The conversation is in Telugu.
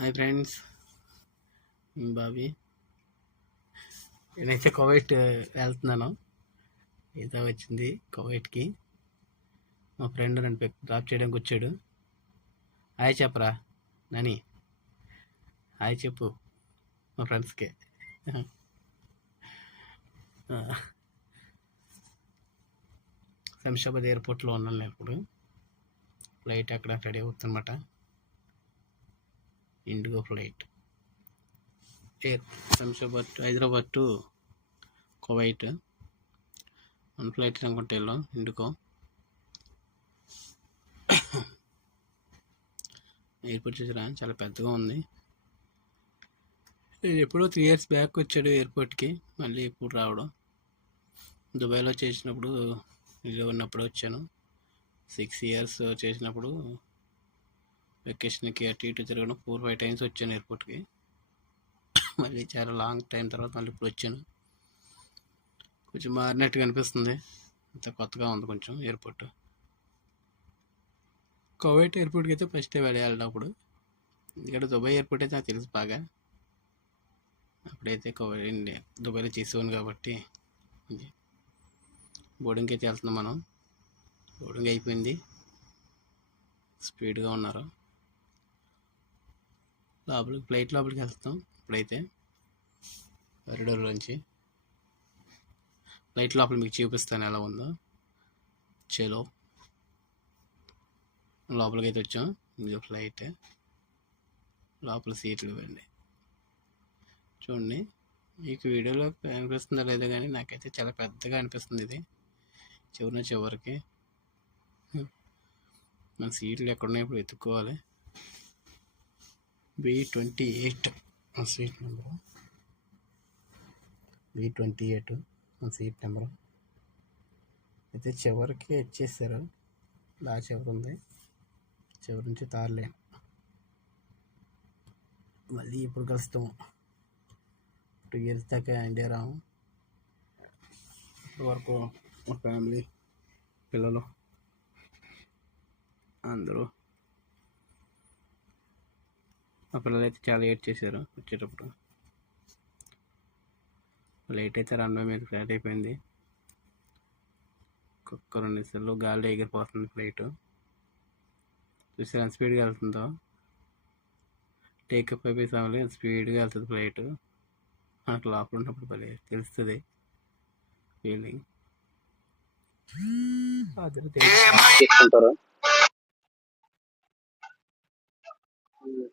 Hi friends, Bobby. నేనైతే కువైట్ వెళ్తున్నాను. ఈత వచ్చింది కువైట్కి. మా ఫ్రెండ్ నన్ను డ్రాప్ చేయడానికి వచ్చాడు. హాయ్ చెప్పరా నాని, హాయ్ చెప్పు మా ఫ్రెండ్స్కి. శంషాబాద్ ఎయిర్పోర్ట్లో ఉన్నాను నేను ఇప్పుడు. ఫ్లైట్ అక్కడ రెడీ అవుతుందన్నమాట. IndiGo flight Shamshabad Hyderabad to Kuwait. మన ఫ్లైట్ అనుకుంటే వెళ్ళాం ఇండిగో. ఎయిర్పోర్ట్ చూసారా, చాలా పెద్దగా ఉంది. నేను ఎప్పుడో 3 years బ్యాక్ వచ్చాడు ఎయిర్పోర్ట్కి, మళ్ళీ ఇప్పుడు రావడం. దుబాయ్లో చేసినప్పుడు ఇల్లు ఉన్నప్పుడు వచ్చాను. 6 years చేసినప్పుడు వెకేషన్కి అటు ఇటు తిరగడం 4-5 times వచ్చాను ఎయిర్పోర్ట్కి. మళ్ళీ చాలా లాంగ్ టైం తర్వాత మళ్ళీ ఇప్పుడు వచ్చాను. కొంచెం మారినట్టుగా అనిపిస్తుంది, అంత కొత్తగా ఉంది కొంచెం ఎయిర్పోర్ట్. కువైట్ ఎయిర్పోర్ట్కి అయితే ఫస్ట్ టైం వెళ్ళేటప్పుడు, ఎందుకంటే దుబాయ్ ఎయిర్పోర్ట్ అయితే నాకు తెలుసు బాగా. అప్పుడైతే దుబాయ్లో చేసేవాను కాబట్టి. బోర్డింగ్కి అయితే వెళ్తున్నాం మనం. బోర్డింగ్ అయిపోయింది, స్పీడ్గా ఉన్నారు. ఫ్లైట్ లోపలికి వెళ్తాం ఇప్పుడైతే. కారిడార్లోంచి ఫ్లైట్ లోపల మీకు చూపిస్తాను ఎలా ఉందో. చలో లోపలికి అయితే వచ్చాం. ఇది ఫ్లైట్ లోపల సీట్లు ఇవ్వండి చూడండి. మీకు వీడియోలో అనిపిస్తుందో లేదో కానీ నాకైతే చాలా పెద్దగా అనిపిస్తుంది ఇది, చివరికి. మన సీట్లు ఎక్కడున్నాయి ఇప్పుడు వెతుక్కోవాలి. B28 మన సీట్ నెంబరు. B28 మన సీట్ నెంబరు. అయితే చివరికి వచ్చేసారు, బాగా చివరి ఉంది. చివరి నుంచి తారలేను. మళ్ళీ ఇప్పుడు కలుస్తాము. 2 years దాకా ఇండియా రాము. ఇప్పటి వరకు మా ఫ్యామిలీ, పిల్లలు అందరూ. మా పిల్లలు అయితే చాలా లేట్ చేశారు వచ్చేటప్పుడు. లేట్ అయితే రన్వే మీద ఫ్లాట్ అయిపోయింది. ఒక్క 2 నిమిషాల్లో గాలి ఎగిరిపోతుంది ఫ్లైట్. చూసారు ఎంత స్పీడ్గా వెళ్తుందో. టేకప్ అయిపోయి సమయంలో ఎంత స్పీడ్గా వెళ్తుంది ఫ్లైట్. మనకు లోపల ఉన్నప్పుడు భలే తెలుస్తుంది ఫీలింగ్.